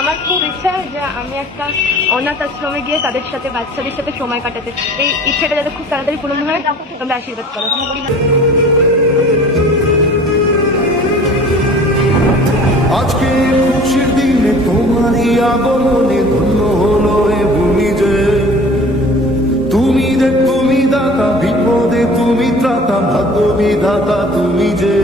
আমার খুব ইচ্ছা যে আমি একটা অনাথ আশ্রমে গিয়ে তাদের সাথে, বাচ্চাদের সাথে সময় কাটাতে। এই ইচ্ছেটা যাতে খুব তাড়াতাড়ি পূরণ হয়, তোমরা আশীর্বাদ করো। আজকে খুশির দিনে তোমারই আগমনে ধন্য হলো এ ভূমি যে। তুমি যে, তুমি দাতা, বিপদে তুমি ত্রাতা, ভাগ্য বিধাতা তুমি যে।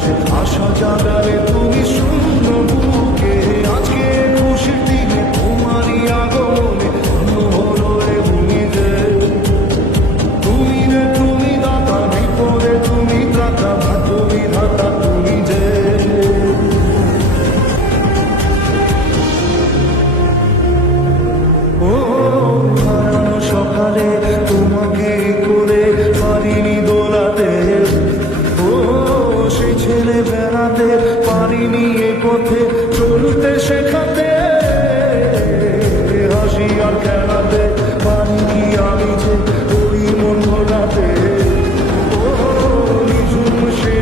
যে জাগারে দু ছেলে বেড়াতে পারিনি এ পথে চলতে শেখাতে। হাসি আর খেলাতে পারিনি আমি যে ওই মন ঘোরাতে ও নিঝুম সে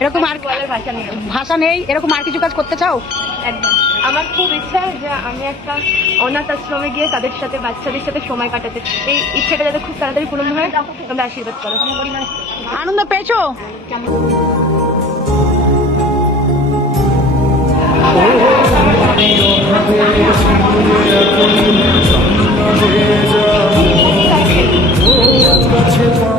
এরকম আর বলার ভাষা নেই। ভাষা নেই? এরকম আর কিছু কাজ করতে চাও? একদম। আমার খুব ইচ্ছা যে আমি একটা অনাথ আশ্রমে গিয়ে তাদের সাথে বাচ্চাদের সাথে সময় কাটাতে। এই ইচ্ছেটা যাতে খুব তাড়াতাড়ি পূরণ হয় তোমরা আশীর্বাদ করো। আনন্দ পেয়েছ? হয়ে যাও